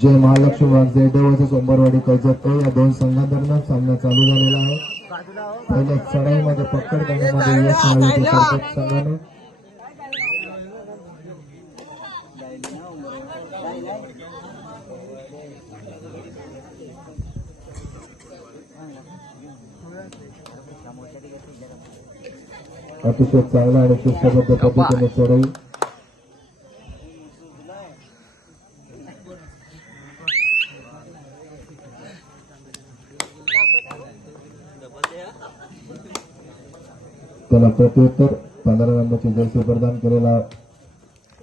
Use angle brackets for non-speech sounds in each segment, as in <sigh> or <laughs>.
जय Mahalakshmi Wagh versus Umbarwadi Karjat या दोन संघांदरम्यान सामना चालू झालेला आहे. पहिल्या चढाईमध्ये पकड करण्यामध्ये यश मिळवले होते कर्जत संघाने. अतिशय चांगला आणि शिस्तबद्ध पद्धतीने चढाई. त्याला प्रत्युत्तर. पंधरा नंबरची जर्सी प्रदान केलेला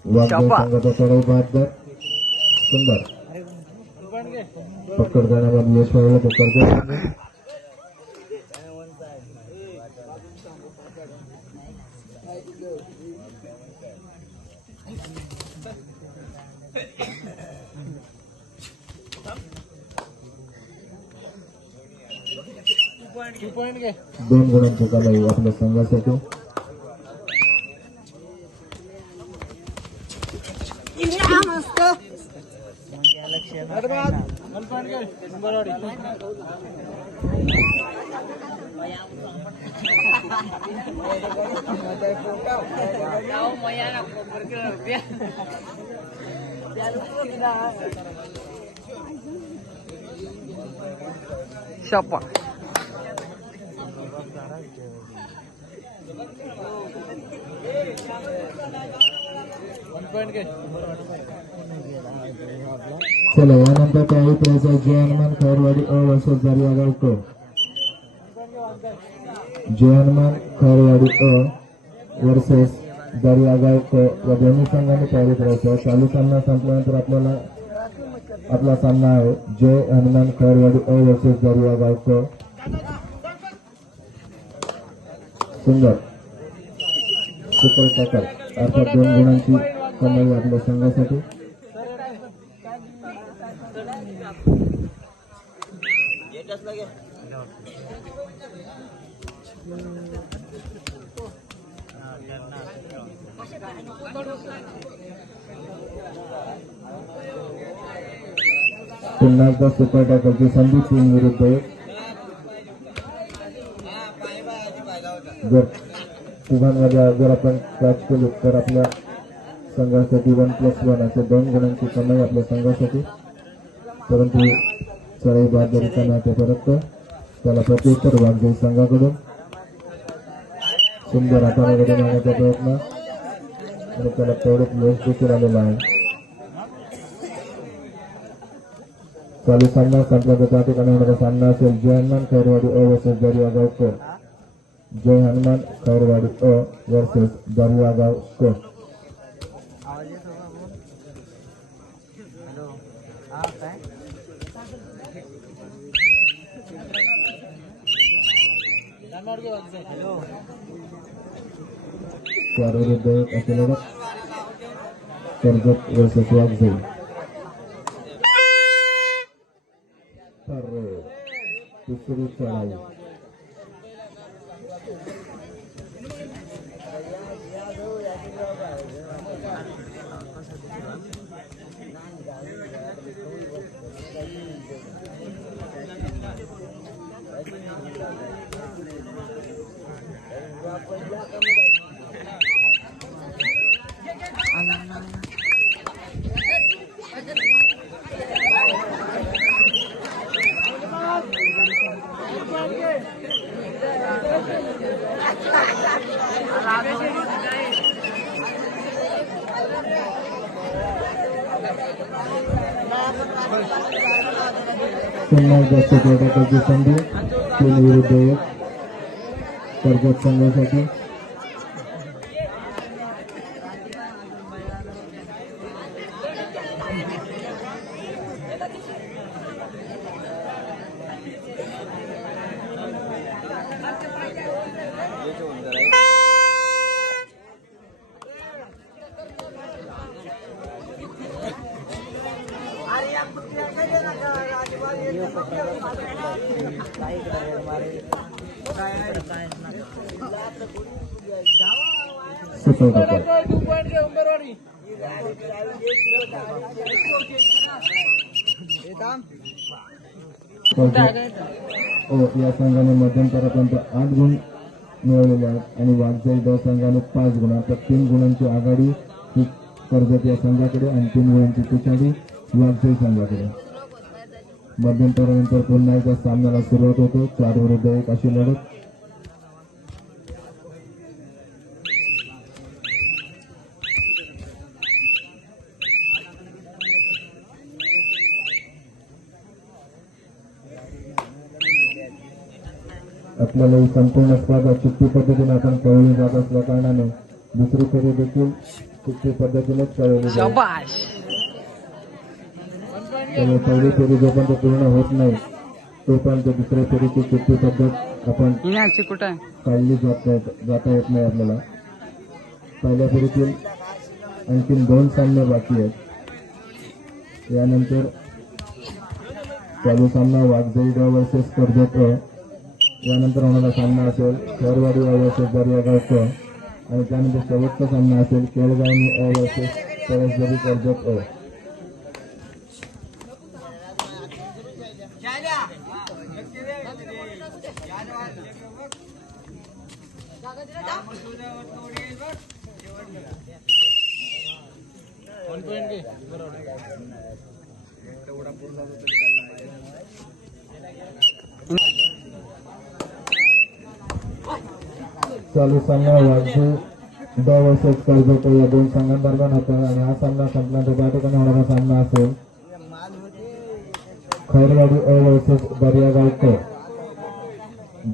वाघजाई संघाचा चढाई बहात्तर सुंदर. पकड करण्यामध्ये यश मिळवलं ते कर्जत दोन गुणांची कमाई आपल्या संघासाठी. Siapa? <laughs> चला यानंतर काही प्राइस आहे जय हनुमान खैरवाडी अ वर्सेस दर्या गावकर जय हनुमान खैरवाडी अ वर्सेस दर्या गावकर या दोन्ही संघाने पहिली प्राइस चालू सामना संपल्यानंतर आपल्याला आपला सामना आहे. जय हनुमान खैरवाडी अ वर्सेस दर्या गावकर सुंदर. सुपर टॅकर अर्थात दोन गुणांची कमाई आपल्या संघासाठी. पुन्हा एकदा सुपर टॅकरची संधी तीन विरुद्ध एक जर तिघांमध्ये जर आपण कॅच केलो तर आपल्या संघासाठी वन प्लस वन असे दोन गुणांची कमाई आपल्या संघासाठी परंतु सराई बहादरीचा नाते परत त्याला प्रत्युत्तर वाघजाई संघाकडून सुंदर हाताने मागण्याचा प्रयत्न आणि त्याला तेवढेच यश देखील आलेला आहे चालू सामना संपल्याचा त्या ठिकाणी होणारा सामना असेल. जय खैरवाडी अ वर्सेस दर्यागाव क जय हनुमान खैरवाडी अ वर्सेस दर्यागाव क Ah, काय हॅलो चार विरुद्ध एक असे लढत कर्जत वर्सेस वाघजाई तर तिसरी चढाई पुन्हा जास्त टॅकलची संधी तीन विरुद्ध एक कर्जत संघासाठी हो, या संघाने मध्यंतरापर्यंत आठ गुण मिळवलेले आहेत आणि वाघजाई द संघाने पाच गुण. आता तीन गुणांची आघाडी ही कर्जत या संघाकडे आणि तीन गुणांची पिछाडी वाघजाई संघाकडे. मध्यंतरानंतर पुन्हा एकदा सामन्याला सुरुवात होते. चार विरुद्ध एक अशी लढत. आपल्याला ही संपूर्ण स्पर्धा चिठ्ठी पद्धतीने आपण खेळली जात असल्या कारणाने दुसरी फेरी देखील चिठ्ठी पद्धतीनेच शाबाश. त्यामुळे पहिली फेरी जोपर्यंत पूर्ण होत नाही तोपर्यंत दुसऱ्या फेरीची चिठ्ठी पद्धत आपण काढली जात जाता येत नाही आपल्याला. पहिल्या फेरीतील आणखीन दोन सामने बाकी आहेत. यानंतर चालू सामना वाघजाई वर्सेस कर्जत अ यानंतर होणारा सामना असेल शहरवाडी वर्सेस दर्यागाव क आणि त्यानंतर शेवटचा सामना असेल केळगावनी अ वर्सेस पळसदरी कर्जत अ चालू सामना वाजू ड वर्सेस कर्जत या दोन संघांदरम्यान होता आणि हा सामना संपल्यानंतर त्या ठिकाणी होणारा सामना असेल खैरवाडी अ वर्सेस दर्यागाव क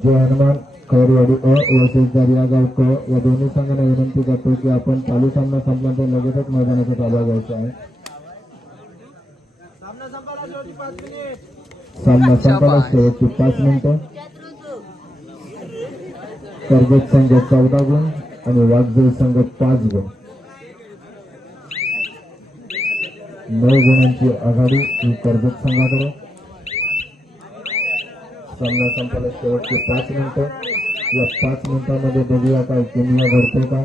हनुमान खैरवाडी अ वर्सेस दर्यागाव या दोन्ही संघांना विनंती करतो की आपण चालू सामना संपल्यानंतर लगेचच मैदानाचा ताबा घ्यायचा आहे. सामना संपायला शेवटची पाच मिनिटं. कर्जत संघ चौदा गुण आणि वाघजोई संघ पाच गुण. नऊ गुणांची आघाडी ही कर्जत संघाकडे. सामना संपायला शेवटचे पाच मिनिटं. या पाच मिनिटांमध्ये बघूया काय किमया घडते का.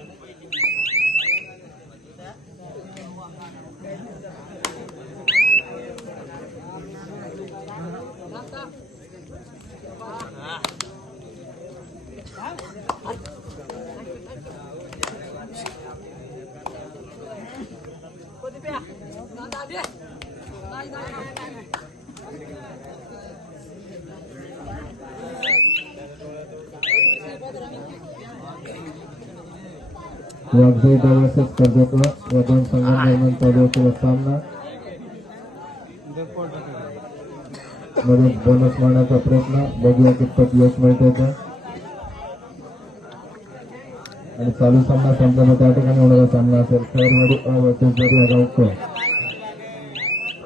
वाघजाई वर्सेस कर्जत या दोन संघांदरम्यान चालू असलेला सामना मध्ये बोनस मारण्याचा प्रयत्न बघूया कितपत यश मिळते आणि चालू सामना संपल्यानंतर त्या ठिकाणी होणारा सामना असेल खैरवाडी अ गावकर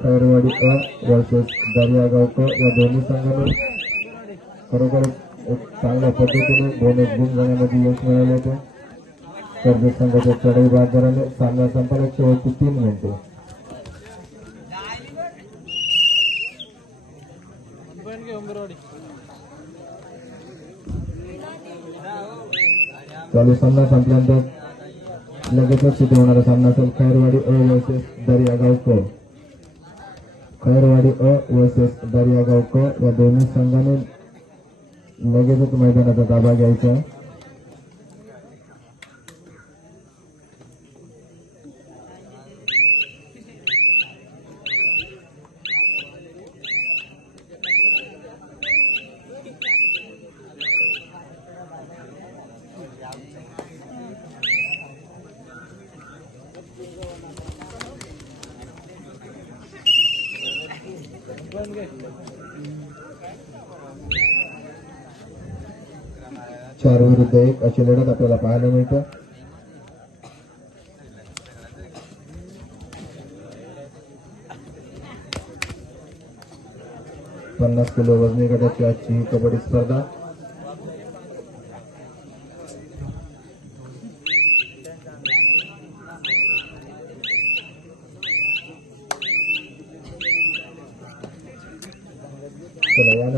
क खैरवाडी अ वर्सेस दर्यागाव क या दोन्ही संघांनी खरोखर एक चांगल्या पद्धतीने बोनस गुण घेण्यामध्ये यश मिळाले होते कर्जत संघाच्या चढाई बहादराने सामना संपला शेवटची तीन मिनिटे चालू सामना संपल्यानंतर लगेचच तिथे होणारा सामना असेल खैरवाडी अ वर्सेस दर्यागाव क खैरवाडी अ वर्सेस दर्यागाव क या दोन्ही संघाने लगेचच मैदानाचा ताबा घ्यायचा. चार विरुद्ध एक अशी लढत आपल्याला पाहायला मिळतं. पन्नास किलो वजनी गटाची आजची ही कबड्डी स्पर्धा.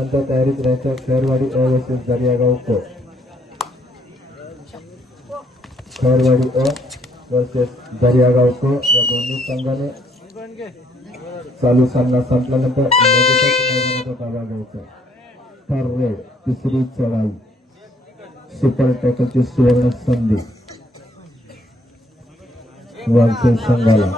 यानंतर तयारीत राहायचं खैरवाडी अ वर्सेस दर्यागाव क। खैरवाडी अ वर्सेस दर्यागाव क, या दोन्ही संघाने चालू सामना संपल्यानंतर लगेचच ताबा चढाई। सुपर टॅकलची सुवर्ण संधी। वाघेल संघाला